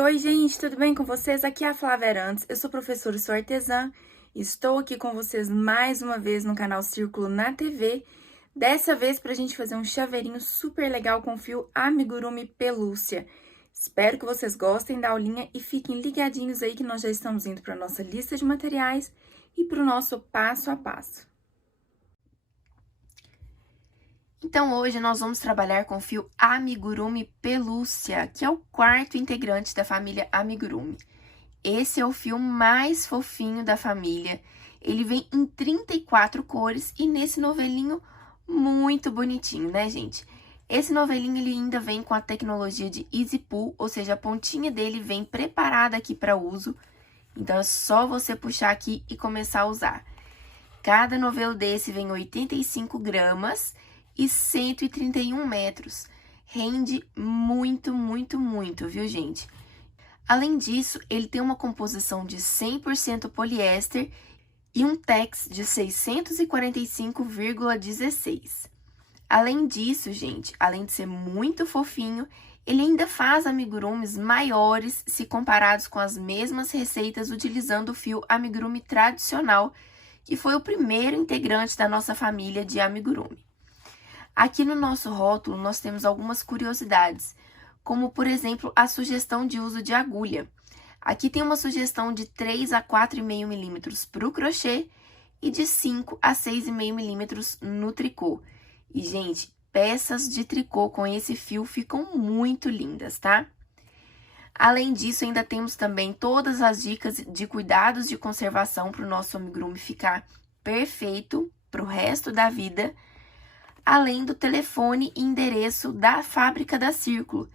Oi, gente, tudo bem com vocês? Aqui é a Flávia Arantes, eu sou professora e sou artesã. Estou aqui com vocês mais uma vez no canal Círculo na TV. Dessa vez pra gente fazer um chaveirinho super legal com fio amigurumi pelúcia. Espero que vocês gostem da aulinha e fiquem ligadinhos aí que nós já estamos indo para nossa lista de materiais e para o nosso passo a passo. Então, hoje nós vamos trabalhar com o fio amigurumi pelúcia, que é o quarto integrante da família amigurumi. Esse é o fio mais fofinho da família. Ele vem em 34 cores e nesse novelinho muito bonitinho, né, gente? Esse novelinho ele ainda vem com a tecnologia de Easy Pull, ou seja, a pontinha dele vem preparada aqui para uso. Então, é só você puxar aqui e começar a usar. Cada novelo desse vem 85 gramas e 131 metros. Rende muito, muito, muito, viu, gente? Além disso, ele tem uma composição de 100% poliéster e um tex de 645,16. Além disso, gente, além de ser muito fofinho, ele ainda faz amigurumis maiores se comparados com as mesmas receitas utilizando o fio amigurumi tradicional, que foi o primeiro integrante da nossa família de amigurumi. Aqui no nosso rótulo, nós temos algumas curiosidades, como, por exemplo, a sugestão de uso de agulha. Aqui tem uma sugestão de 3 a 4,5 milímetros para o crochê e de 5 a 6,5 milímetros no tricô. E, gente, peças de tricô com esse fio ficam muito lindas, tá? Além disso, ainda temos também todas as dicas de cuidados de conservação para o nosso amigurumi ficar perfeito para o resto da vida, além do telefone e endereço da fábrica da Círculo.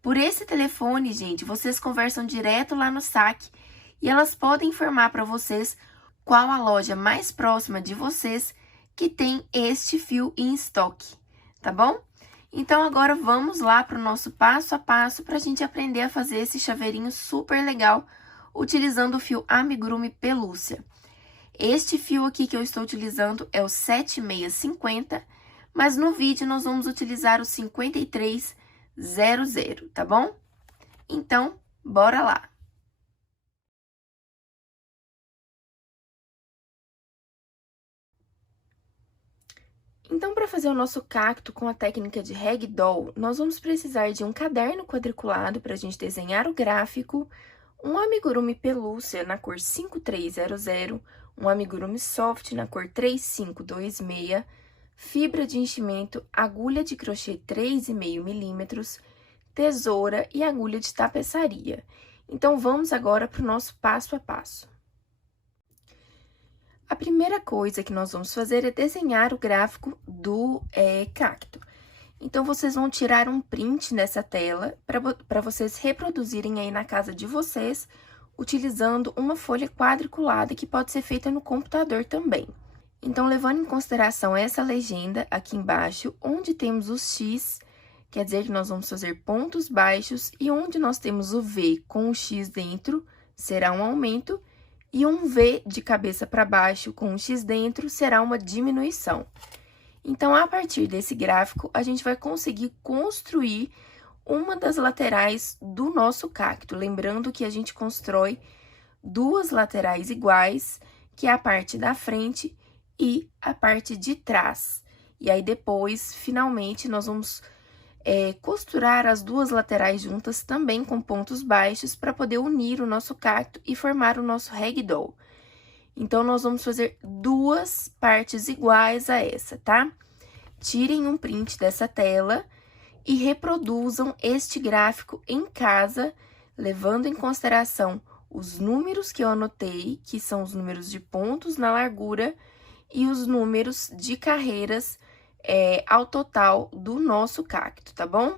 Por esse telefone, gente, vocês conversam direto lá no saque e elas podem informar para vocês qual a loja mais próxima de vocês que tem este fio em estoque, tá bom? Então, agora vamos lá para o nosso passo a passo para a gente aprender a fazer esse chaveirinho super legal utilizando o fio amigurumi pelúcia. Este fio aqui que eu estou utilizando é o 7650, mas no vídeo nós vamos utilizar o 5300, tá bom? Então, bora lá! Então, para fazer o nosso cacto com a técnica de ragdoll, nós vamos precisar de um caderno quadriculado para a gente desenhar o gráfico, um amigurumi pelúcia na cor 5300, um amigurumi soft na cor 3526, fibra de enchimento, agulha de crochê 3,5 milímetros, tesoura e agulha de tapeçaria. Então, vamos agora para o nosso passo a passo. A primeira coisa que nós vamos fazer é desenhar o gráfico do cacto. Então, vocês vão tirar um print nessa tela para vocês reproduzirem aí na casa de vocês, utilizando uma folha quadriculada que pode ser feita no computador também. Então, levando em consideração essa legenda aqui embaixo, onde temos os X, quer dizer que nós vamos fazer pontos baixos, e onde nós temos o V com o X dentro, será um aumento, e um V de cabeça para baixo com um X dentro será uma diminuição. Então, a partir desse gráfico, a gente vai conseguir construir uma das laterais do nosso cacto. Lembrando que a gente constrói duas laterais iguais, que é a parte da frente e a parte de trás. E aí, depois, finalmente, nós vamos costurar as duas laterais juntas também com pontos baixos para poder unir o nosso cacto e formar o nosso ragdoll. Então, nós vamos fazer duas partes iguais a essa, tá? Tirem um print dessa tela e reproduzam este gráfico em casa, levando em consideração os números que eu anotei, que são os números de pontos na largura e os números de carreiras ao total do nosso cacto, tá bom?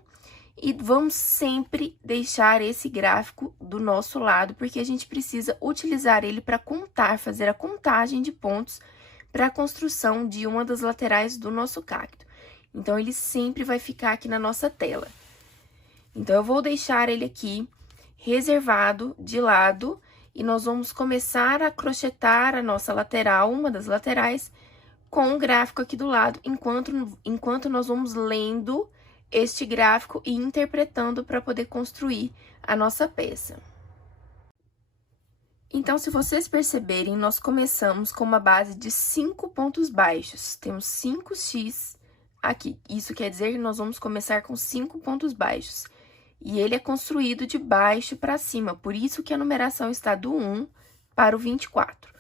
E vamos sempre deixar esse gráfico do nosso lado, porque a gente precisa utilizar ele para contar, fazer a contagem de pontos para a construção de uma das laterais do nosso cacto. Então, ele sempre vai ficar aqui na nossa tela. Então, eu vou deixar ele aqui reservado de lado e nós vamos começar a crochetar a nossa lateral, uma das laterais, com o gráfico aqui do lado, enquanto nós vamos lendo este gráfico e interpretando para poder construir a nossa peça. Então, se vocês perceberem, nós começamos com uma base de 5 pontos baixos. Temos 5x aqui. Isso quer dizer que nós vamos começar com 5 pontos baixos. E ele é construído de baixo para cima, por isso que a numeração está do 1 para o 24,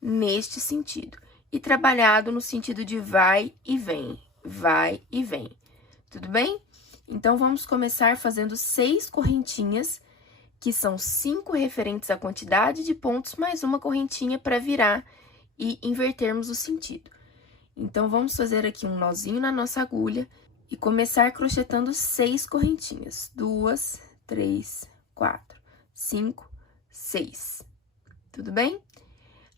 neste sentido. E trabalhado no sentido de vai e vem, tudo bem? Então, vamos começar fazendo 6 correntinhas, que são 5 referentes à quantidade de pontos, mais uma correntinha para virar e invertermos o sentido. Então, vamos fazer aqui um nozinho na nossa agulha e começar crochetando 6 correntinhas. 2, 3, 4, 5, 6. Tudo bem?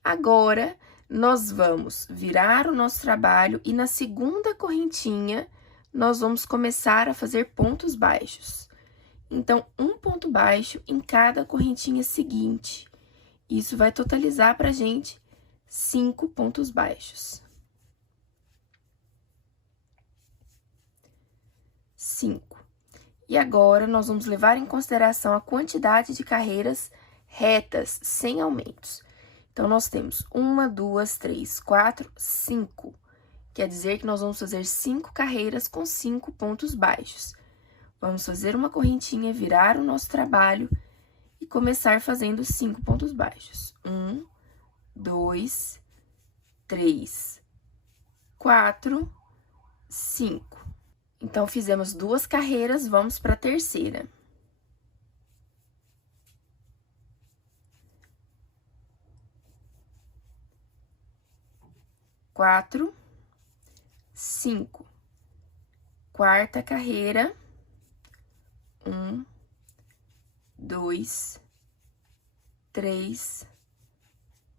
Agora, nós vamos virar o nosso trabalho e na segunda correntinha, nós vamos começar a fazer pontos baixos. Então, um ponto baixo em cada correntinha seguinte. Isso vai totalizar pra gente 5 pontos baixos. 5. E agora, nós vamos levar em consideração a quantidade de carreiras retas, sem aumentos. Então, nós temos 1, 2, 3, 4, 5. Quer dizer que nós vamos fazer 5 carreiras com 5 pontos baixos. Vamos fazer uma correntinha, virar o nosso trabalho e começar fazendo 5 pontos baixos. 1, 2, 3, 4, 5. Então, fizemos 2 carreiras, vamos para a terceira. 4, 5. Quarta carreira. 1, 2, 3,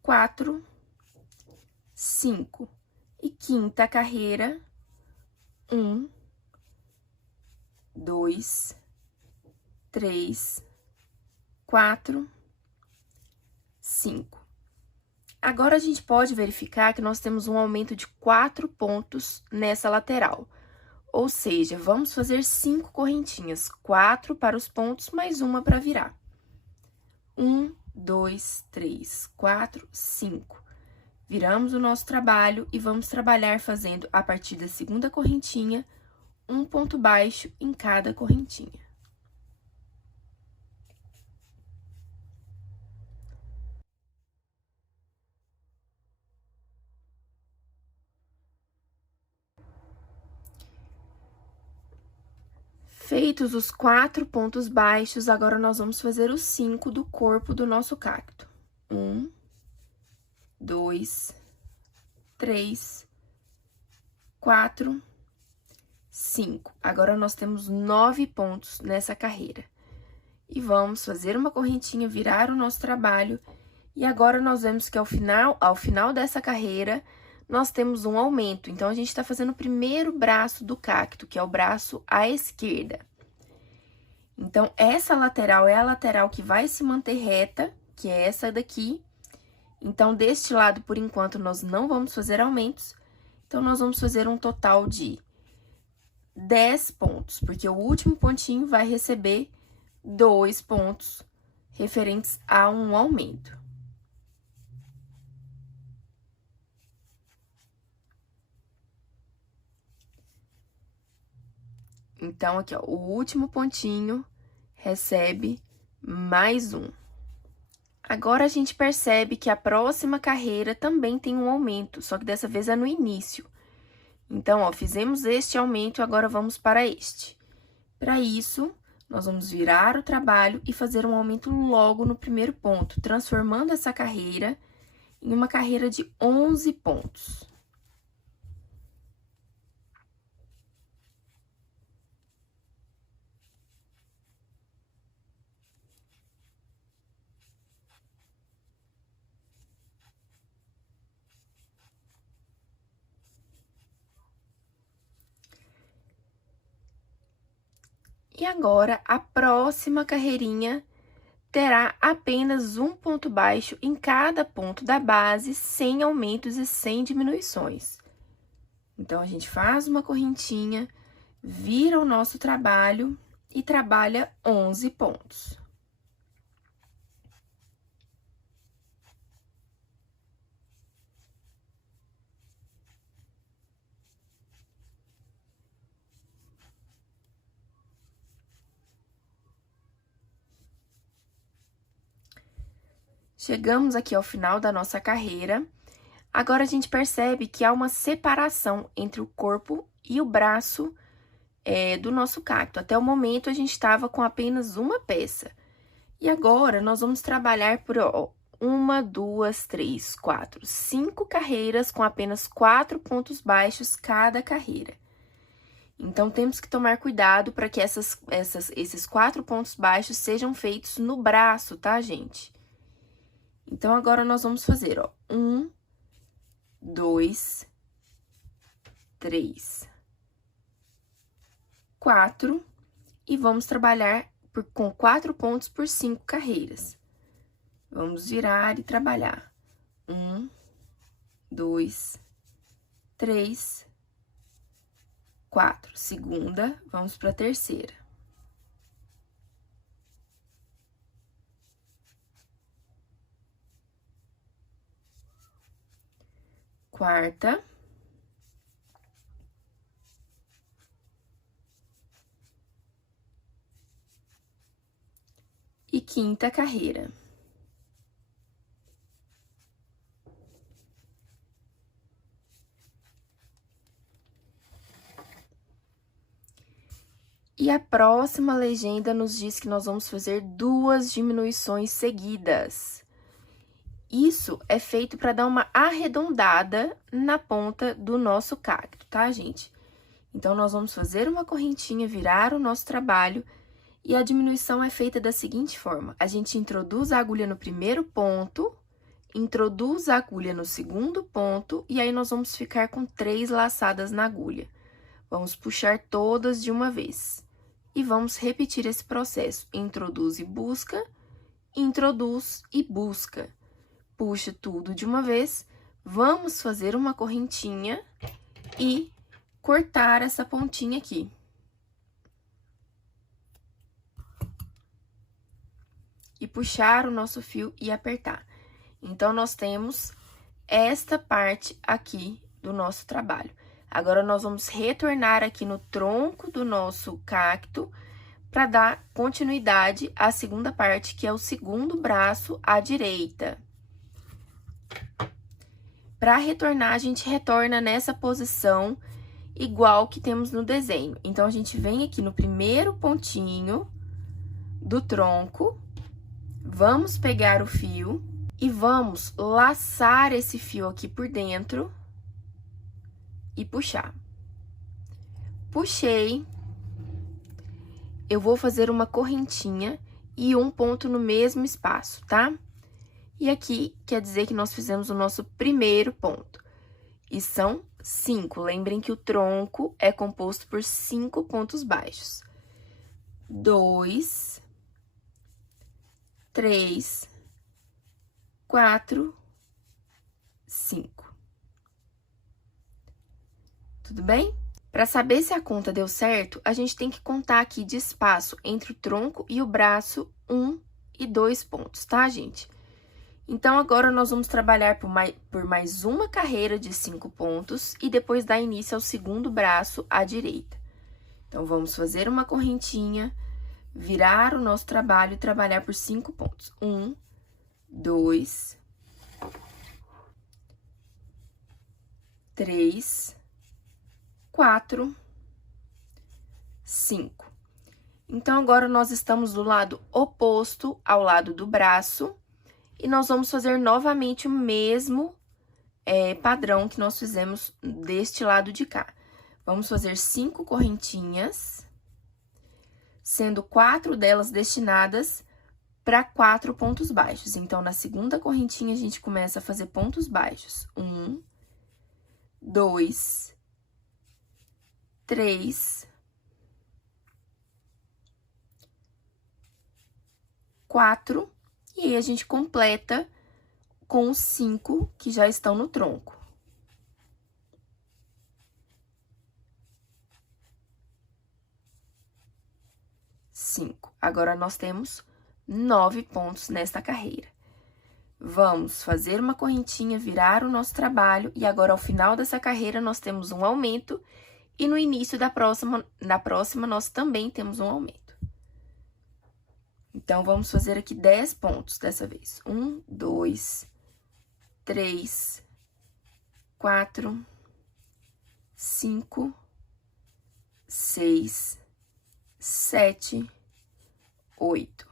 4, 5. E quinta carreira. 1, 2, 3, 4, 5. Agora, a gente pode verificar que nós temos um aumento de 4 pontos nessa lateral. Ou seja, vamos fazer 5 correntinhas, 4 para os pontos, mais uma para virar. 1, 2, 3, 4, 5. Viramos o nosso trabalho e vamos trabalhar fazendo, a partir da segunda correntinha, um ponto baixo em cada correntinha. Feitos os 4 pontos baixos, agora nós vamos fazer os 5 do corpo do nosso cacto. 1, 2, 3, 4, 5. Agora, nós temos 9 pontos nessa carreira. E vamos fazer uma correntinha, virar o nosso trabalho. E agora, nós vemos que ao final dessa carreira, nós temos um aumento. Então, a gente tá fazendo o primeiro braço do cacto, que é o braço à esquerda. Então, essa lateral é a lateral que vai se manter reta, que é essa daqui. Então, deste lado, por enquanto, nós não vamos fazer aumentos. Então, nós vamos fazer um total de 10 pontos, porque o último pontinho vai receber 2 pontos referentes a um aumento. Então, aqui, ó, o último pontinho recebe mais um. Agora, a gente percebe que a próxima carreira também tem um aumento, só que dessa vez é no início. Então, ó, fizemos este aumento, agora vamos para este. Para isso, nós vamos virar o trabalho e fazer um aumento logo no primeiro ponto, transformando essa carreira em uma carreira de 11 pontos. E agora, a próxima carreirinha terá apenas um ponto baixo em cada ponto da base, sem aumentos e sem diminuições. Então, a gente faz uma correntinha, vira o nosso trabalho e trabalha 11 pontos. Chegamos aqui ao final da nossa carreira. Agora, a gente percebe que há uma separação entre o corpo e o braço do nosso cacto. Até o momento, a gente estava com apenas uma peça. E agora, nós vamos trabalhar por 1, 2, 3, 4, 5 carreiras com apenas 4 pontos baixos cada carreira. Então, temos que tomar cuidado para que esses 4 pontos baixos sejam feitos no braço, tá, gente? Então, agora nós vamos fazer, 1, 2, 3, 4, e vamos trabalhar com 4 pontos por 5 carreiras. Vamos virar e trabalhar. 1, 2, 3, 4. Segunda, vamos para a terceira. Quarta. E quinta carreira. E a próxima legenda nos diz que nós vamos fazer 2 diminuições seguidas. Isso é feito para dar uma arredondada na ponta do nosso cacto, tá, gente? Então, nós vamos fazer uma correntinha, virar o nosso trabalho, e a diminuição é feita da seguinte forma: a gente introduz a agulha no primeiro ponto, introduz a agulha no segundo ponto, e aí nós vamos ficar com 3 laçadas na agulha. Vamos puxar todas de uma vez. E vamos repetir esse processo. Introduz e busca, introduz e busca. Puxa tudo de uma vez, vamos fazer uma correntinha e cortar essa pontinha aqui. E puxar o nosso fio e apertar. Então, nós temos esta parte aqui do nosso trabalho. Agora, nós vamos retornar aqui no tronco do nosso cacto para dar continuidade à segunda parte, que é o segundo braço à direita. Para retornar, a gente retorna nessa posição igual que temos no desenho. Então, a gente vem aqui no primeiro pontinho do tronco, vamos pegar o fio e vamos laçar esse fio aqui por dentro e puxar. Puxei, eu vou fazer uma correntinha e um ponto no mesmo espaço, tá? E aqui quer dizer que nós fizemos o nosso primeiro ponto. E são 5. Lembrem que o tronco é composto por 5 pontos baixos. 2, 3, 4, 5. Tudo bem? Para saber se a conta deu certo, a gente tem que contar aqui de espaço entre o tronco e o braço 1 e 2 pontos, tá, gente? Então, agora, nós vamos trabalhar por mais uma carreira de 5 pontos e depois dar início ao segundo braço à direita. Então, vamos fazer uma correntinha, virar o nosso trabalho e trabalhar por 5 pontos. 1, 2, 3, 4, 5. Então, agora, nós estamos do lado oposto ao lado do braço. E nós vamos fazer novamente o mesmo padrão que nós fizemos deste lado de cá. Vamos fazer 5 correntinhas, sendo 4 delas destinadas para 4 pontos baixos. Então, na segunda correntinha, a gente começa a fazer pontos baixos. 1, 2, 3, 4... E aí, a gente completa com os 5 que já estão no tronco. Agora, nós temos 9 pontos nesta carreira. Vamos fazer uma correntinha, virar o nosso trabalho, e agora, ao final dessa carreira, nós temos um aumento, e no início da próxima, nós também temos um aumento. Então, vamos fazer aqui 10 pontos dessa vez. 1, 2, 3, 4, 5, 6, 7, 8,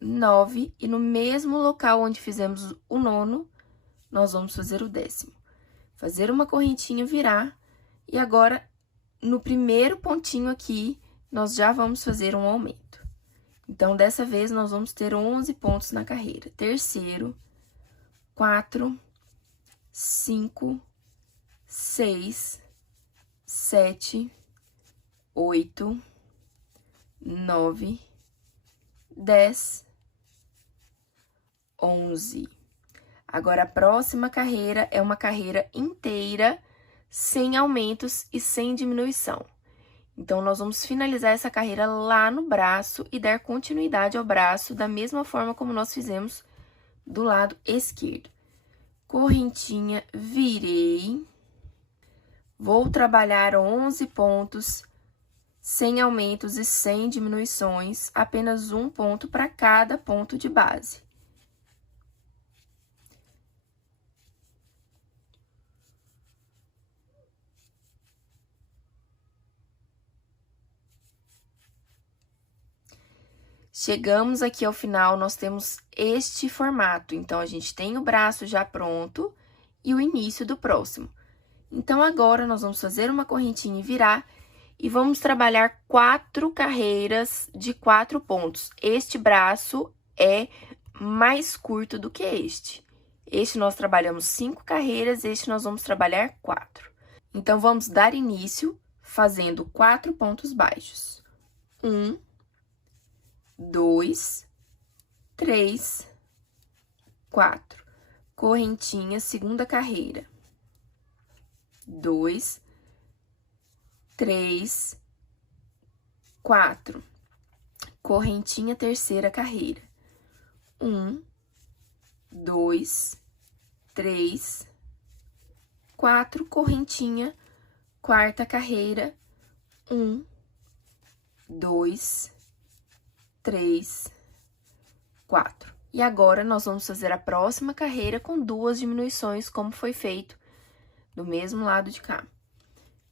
9, e no mesmo local onde fizemos o 9º, nós vamos fazer o 10º. Fazer uma correntinha, virar, e agora, no primeiro pontinho aqui, nós já vamos fazer um aumento. Então, dessa vez, nós vamos ter 11 pontos na carreira. Terceiro, 4, 5, 6, 7, 8, 9, 10, 11. Agora, a próxima carreira é uma carreira inteira, sem aumentos e sem diminuição. Então, nós vamos finalizar essa carreira lá no braço e dar continuidade ao braço da mesma forma como nós fizemos do lado esquerdo. Correntinha, virei. Vou trabalhar 11 pontos, sem aumentos e sem diminuições, apenas um ponto para cada ponto de base. Chegamos aqui ao final, nós temos este formato. Então, a gente tem o braço já pronto e o início do próximo. Então, agora, nós vamos fazer uma correntinha e virar, e vamos trabalhar 4 carreiras de 4 pontos. Este braço é mais curto do que este. Este nós trabalhamos 5 carreiras, este nós vamos trabalhar 4. Então, vamos dar início fazendo 4 pontos baixos. 1, 2, 3, 4. Correntinha, segunda carreira. 2, 3, 4. Correntinha, terceira carreira. 1, 2, 3, 4. Correntinha, quarta carreira. 1, 2, 3, 4. E agora, nós vamos fazer a próxima carreira com 2 diminuições, como foi feito do mesmo lado de cá.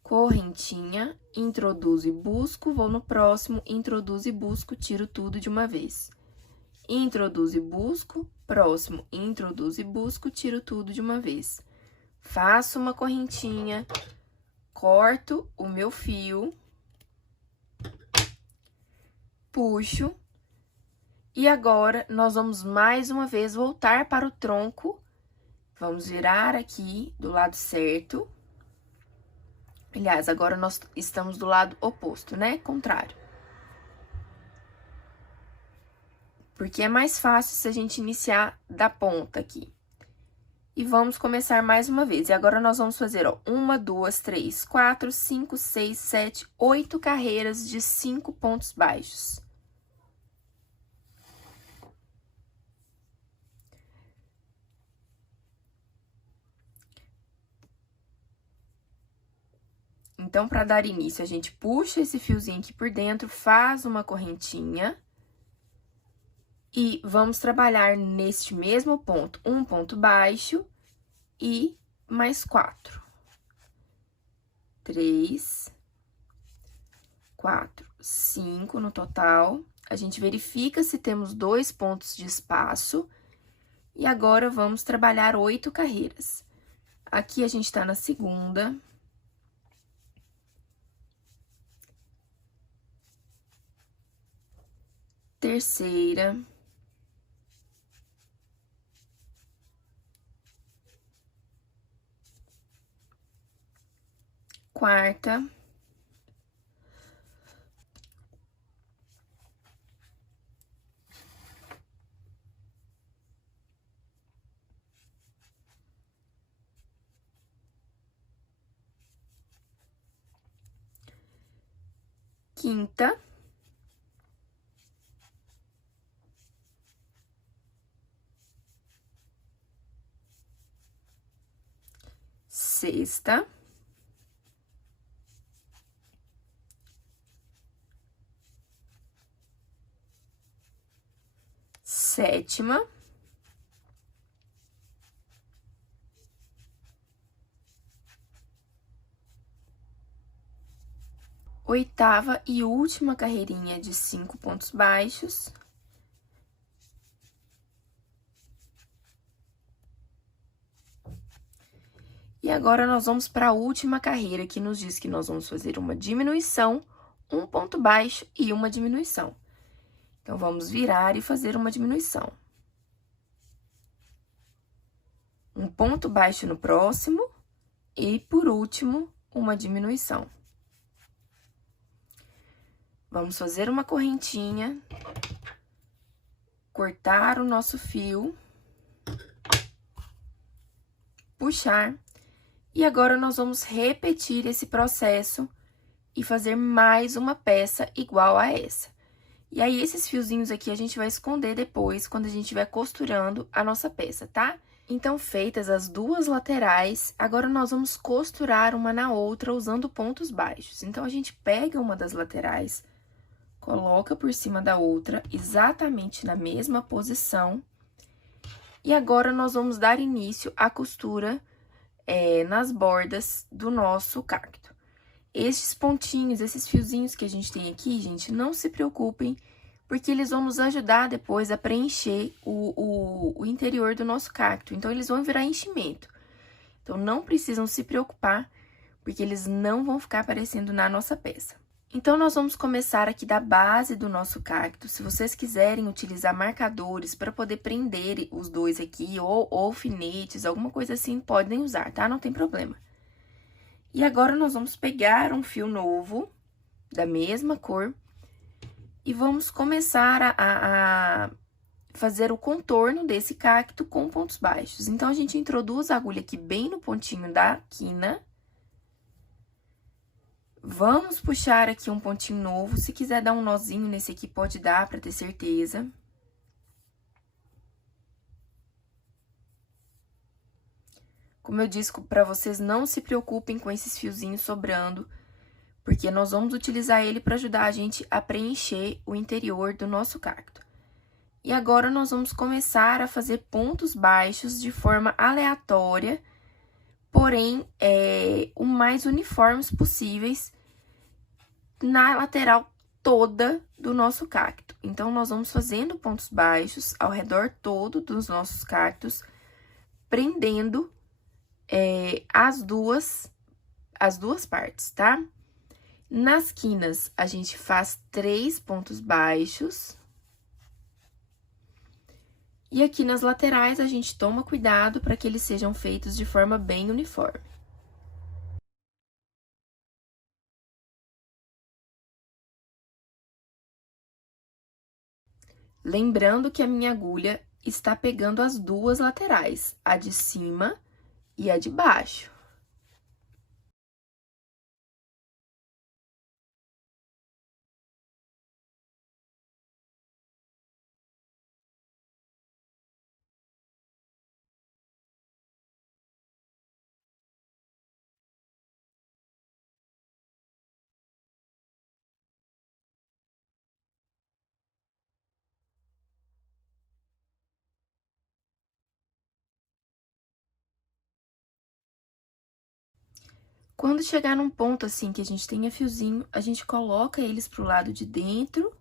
Correntinha, introduzo e busco, vou no próximo, introduzo e busco, tiro tudo de uma vez. Introduzo e busco, próximo, introduzo e busco, tiro tudo de uma vez. Faço uma correntinha, corto o meu fio, puxo. E agora, nós vamos mais uma vez voltar para o tronco. Vamos virar aqui do lado certo. Aliás, agora nós estamos do lado oposto, né? Contrário. Porque é mais fácil se a gente iniciar da ponta aqui. E vamos começar mais uma vez. E agora, nós vamos fazer, ó, 1, 2, 3, 4, 5, 6, 7, 8 carreiras de 5 pontos baixos. Então, para dar início, a gente puxa esse fiozinho aqui por dentro, faz uma correntinha. E vamos trabalhar neste mesmo ponto, um ponto baixo e mais 4. 3, 4, 5 no total. A gente verifica se temos 2 pontos de espaço. E agora, vamos trabalhar 8 carreiras. Aqui, a gente tá na segunda. Terceira. Quarta. Quinta. sexta, sétima, oitava e última carreirinha de 5 pontos baixos. E agora, nós vamos para a última carreira, que nos diz que nós vamos fazer uma diminuição, um ponto baixo e uma diminuição. Então, vamos virar e fazer uma diminuição. Um ponto baixo no próximo e, por último, uma diminuição. Vamos fazer uma correntinha, cortar o nosso fio, puxar, e agora nós vamos repetir esse processo e fazer mais uma peça igual a essa. E aí, esses fiozinhos aqui a gente vai esconder depois, quando a gente estiver costurando a nossa peça, tá? Então, feitas as duas laterais, agora nós vamos costurar uma na outra usando pontos baixos. Então, a gente pega uma das laterais, coloca por cima da outra, exatamente na mesma posição. E agora, nós vamos dar início à costura nas bordas do nosso cacto. Estes pontinhos, esses fiozinhos que a gente tem aqui, gente, não se preocupem, porque eles vão nos ajudar depois a preencher o interior do nosso cacto. Então, eles vão virar enchimento. Então, não precisam se preocupar, porque eles não vão ficar aparecendo na nossa peça. Então, nós vamos começar aqui da base do nosso cacto. Se vocês quiserem utilizar marcadores para poder prender os dois aqui, ou alfinetes, alguma coisa assim, podem usar, tá? Não tem problema. E agora, nós vamos pegar um fio novo, da mesma cor, e vamos começar a fazer o contorno desse cacto com pontos baixos. Então, a gente introduz a agulha aqui bem no pontinho da quina. Vamos puxar aqui um pontinho novo. Se quiser dar um nozinho nesse aqui, pode dar, pra ter certeza. Como eu disse pra vocês, não se preocupem com esses fiozinhos sobrando, porque nós vamos utilizar ele para ajudar a gente a preencher o interior do nosso cacto. E agora, nós vamos começar a fazer pontos baixos de forma aleatória, porém, o mais uniformes possíveis na lateral toda do nosso cacto. Então, nós vamos fazendo pontos baixos ao redor todo dos nossos cactos, prendendo as duas partes, tá? Nas quinas, a gente faz 3 pontos baixos. E aqui nas laterais, a gente toma cuidado para que eles sejam feitos de forma bem uniforme. Lembrando que a minha agulha está pegando as duas laterais, a de cima e a de baixo. Quando chegar num ponto assim que a gente tenha fiozinho, a gente coloca eles pro lado de dentro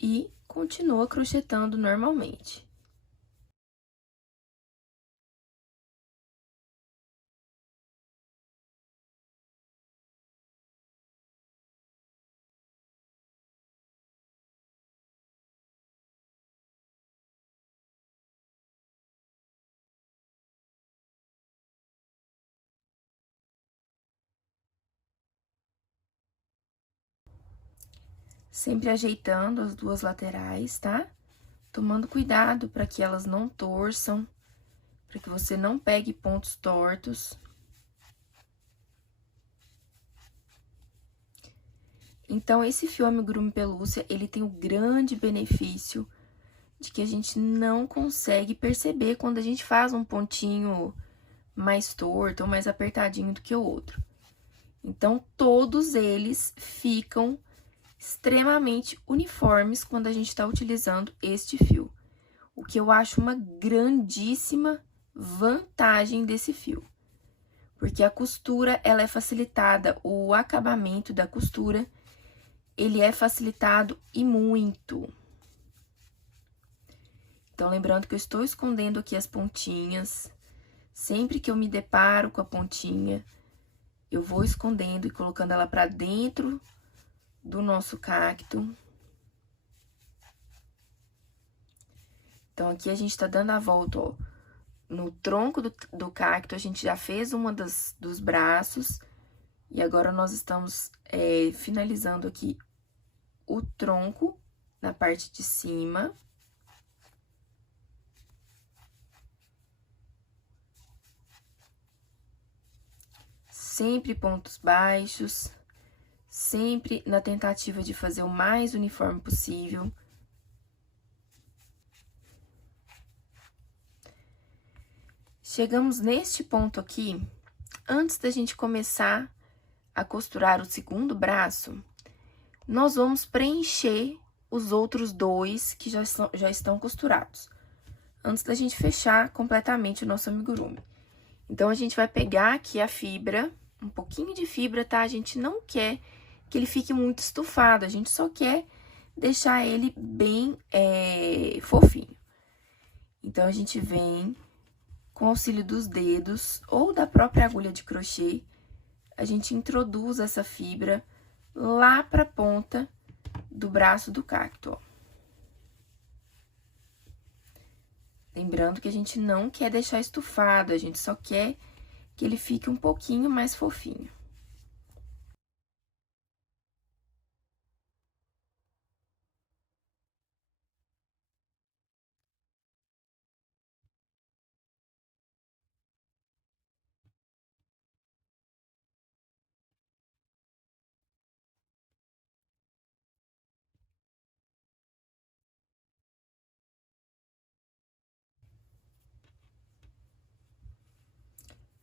e continua crochetando normalmente. Sempre ajeitando as duas laterais, tá? Tomando cuidado para que elas não torçam, para que você não pegue pontos tortos. Então, esse fio amigurumi pelúcia, ele tem o grande benefício de que a gente não consegue perceber quando a gente faz um pontinho mais torto ou mais apertadinho do que o outro. Então, todos eles ficam extremamente uniformes quando a gente está utilizando este fio. O que eu acho uma grandíssima vantagem desse fio. Porque a costura, ela é facilitada, o acabamento da costura, ele é facilitado e muito. Então, lembrando que eu estou escondendo aqui as pontinhas. Sempre que eu me deparo com a pontinha, eu vou escondendo e colocando ela pra dentro do nosso cacto. Então, aqui a gente tá dando a volta, ó. No tronco do cacto, a gente já fez uma dos braços. E agora, nós estamos finalizando aqui o tronco na parte de cima. Sempre pontos baixos, sempre na tentativa de fazer o mais uniforme possível. Chegamos neste ponto aqui, antes da gente começar a costurar o segundo braço, nós vamos preencher os outros dois que já estão costurados, antes da gente fechar completamente o nosso amigurumi. Então, a gente vai pegar aqui a fibra, um pouquinho de fibra, tá? A gente não quer que ele fique muito estufado, a gente só quer deixar ele bem fofinho. Então, a gente vem com auxílio dos dedos ou da própria agulha de crochê, a gente introduz essa fibra lá pra ponta do braço do cacto, ó. Lembrando que a gente não quer deixar estufado, a gente só quer que ele fique um pouquinho mais fofinho.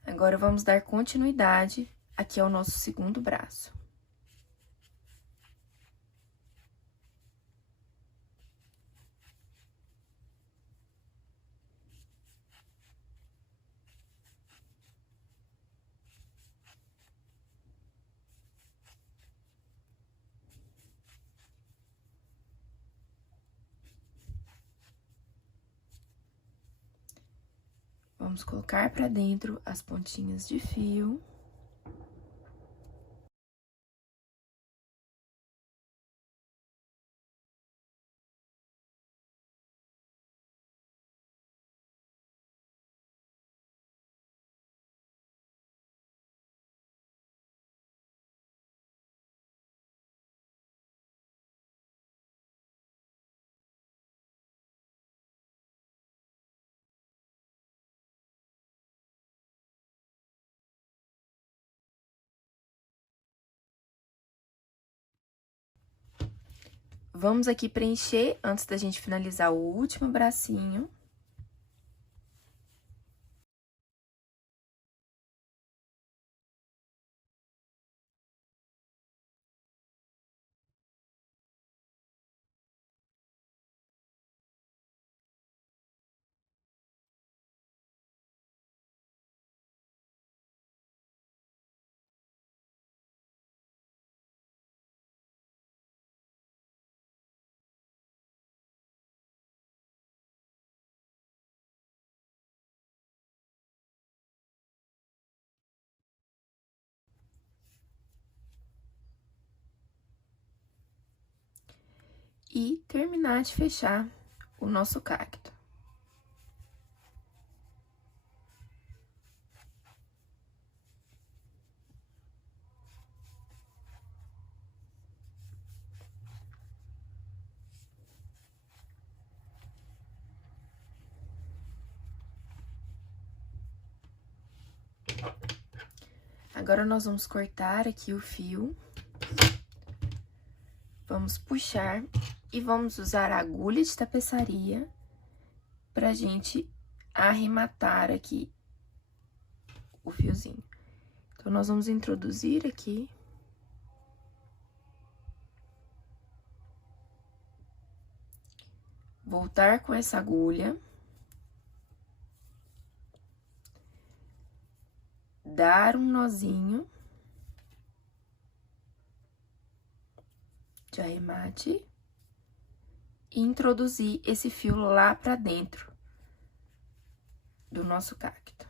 Agora, vamos dar continuidade aqui ao nosso segundo braço. Vamos colocar pra dentro as pontinhas de fio. Vamos aqui preencher antes da gente finalizar o último bracinho. E terminar de fechar o nosso cacto. Agora, nós vamos cortar aqui o fio. Vamos puxar e vamos usar a agulha de tapeçaria pra gente arrematar aqui o fiozinho. Então, nós vamos introduzir aqui. Voltar com essa agulha. Dar um nozinho de arremate e introduzir esse fio lá pra dentro do nosso cacto.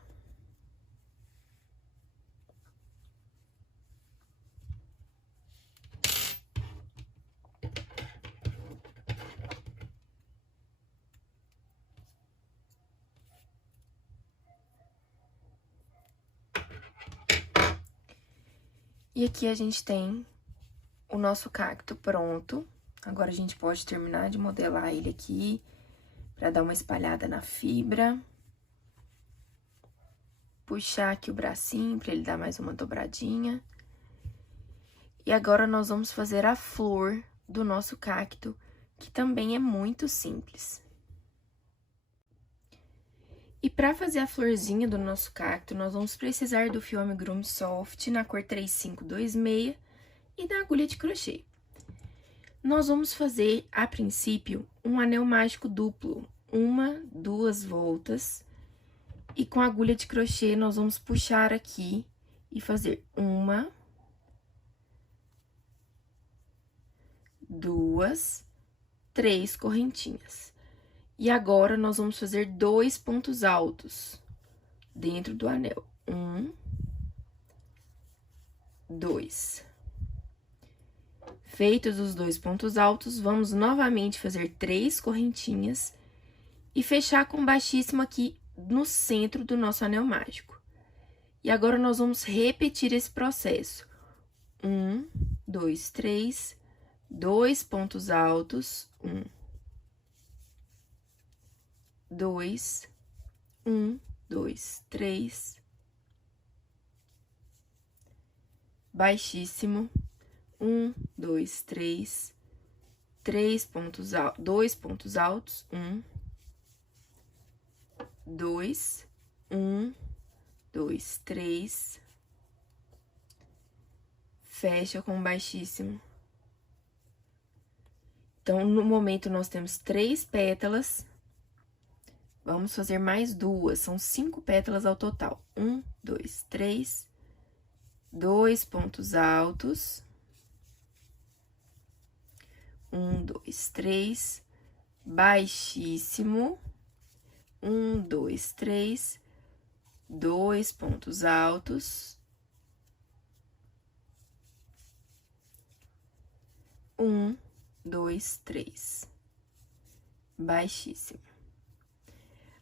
E aqui a gente tem o nosso cacto pronto. Agora, a gente pode terminar de modelar ele aqui, pra dar uma espalhada na fibra. Puxar aqui o bracinho, pra ele dar mais uma dobradinha. E agora, nós vamos fazer a flor do nosso cacto, que também é muito simples. E para fazer a florzinha do nosso cacto, nós vamos precisar do fio amigurumi soft na cor 3526 e da agulha de crochê. Nós vamos fazer, a princípio, um anel mágico duplo, 1, 2 voltas. E com a agulha de crochê, nós vamos puxar aqui e fazer 1, 2, 3 correntinhas. E agora, nós vamos fazer 2 pontos altos dentro do anel. 1, 2. Feitos os 2 pontos altos, vamos novamente fazer 3 correntinhas e fechar com baixíssimo aqui no centro do nosso anel mágico. E agora, nós vamos repetir esse processo. 1, 2, 3, 2 pontos altos, 1, 2, 1, 2, 3, baixíssimo, 1, 2, 3, 3 pontos altos, 2 pontos altos, 1, 2, 1, 2, 3, fecha com baixíssimo. Então, no momento, nós temos 3 pétalas. Vamos fazer mais 2, são 5 pétalas ao total. 1, 2, 3, 2 pontos altos. 1, 2, 3, baixíssimo. 1, 2, 3, 2 pontos altos. 1, 2, 3, baixíssimo.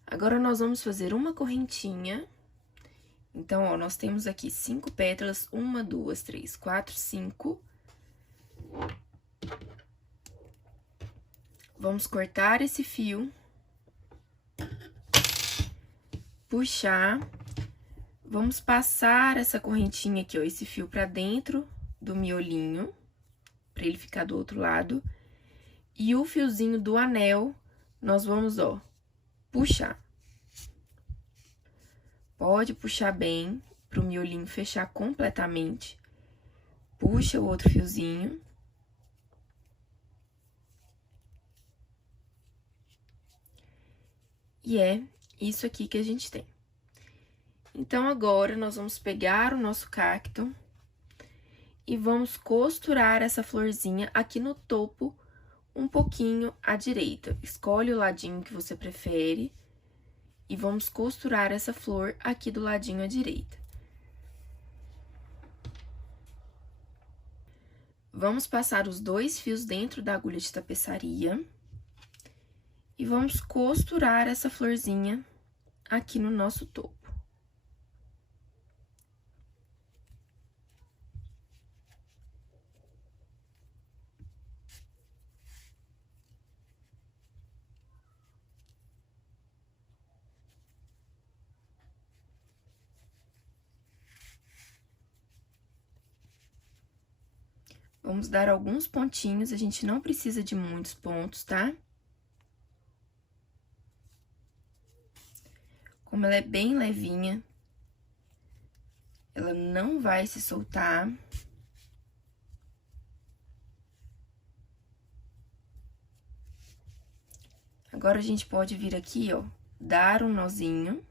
Agora, nós vamos fazer uma correntinha. Então, ó, nós temos aqui 5 pétalas, 1, 2, 3, 4, 5. Vamos cortar esse fio. Puxar. Vamos passar essa correntinha aqui, ó, esse fio pra dentro do miolinho, pra ele ficar do outro lado. E o fiozinho do anel, nós vamos, ó, puxar. Pode puxar bem, pro miolinho fechar completamente. Puxa o outro fiozinho. E é isso aqui que a gente tem. Então, agora, nós vamos pegar o nosso cacto e vamos costurar essa florzinha aqui no topo, um pouquinho à direita. Escolhe o ladinho que você prefere e vamos costurar essa flor aqui do ladinho à direita. Vamos passar os 2 fios dentro da agulha de tapeçaria e vamos costurar essa florzinha aqui no nosso topo. Vamos dar alguns pontinhos, a gente não precisa de muitos pontos, tá? Como ela é bem levinha, ela não vai se soltar. Agora, a gente pode vir aqui, ó, dar um nozinho.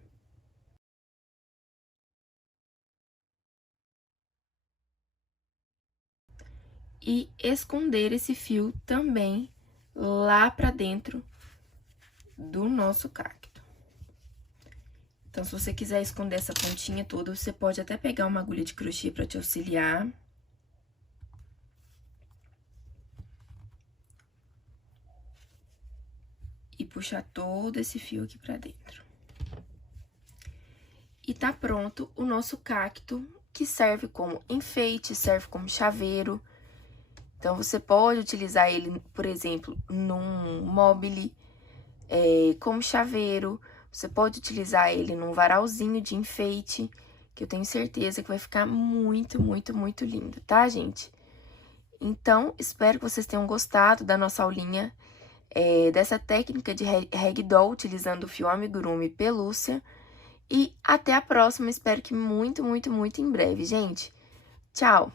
E esconder esse fio também lá pra dentro do nosso cacto. Então, se você quiser esconder essa pontinha toda, você pode até pegar uma agulha de crochê pra te auxiliar. E puxar todo esse fio aqui pra dentro. E tá pronto o nosso cacto, que serve como enfeite, serve como chaveiro. Então, você pode utilizar ele, por exemplo, num mobile, como chaveiro. Você pode utilizar ele num varalzinho de enfeite, que eu tenho certeza que vai ficar muito, muito, muito lindo, tá, gente? Então, espero que vocês tenham gostado da nossa aulinha, dessa técnica de ragdoll, utilizando o fio amigurumi pelúcia. E até a próxima, espero que muito, muito, muito em breve, gente. Tchau!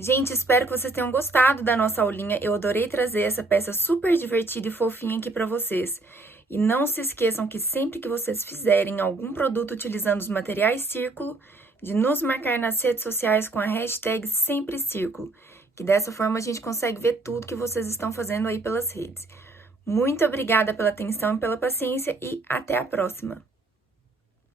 Gente, espero que vocês tenham gostado da nossa aulinha. Eu adorei trazer essa peça super divertida e fofinha aqui pra vocês. E não se esqueçam que sempre que vocês fizerem algum produto utilizando os materiais círculo, de nos marcar nas redes sociais com a hashtag sempre círculo, que dessa forma a gente consegue ver tudo que vocês estão fazendo aí pelas redes. Muito obrigada pela atenção e pela paciência e até a próxima!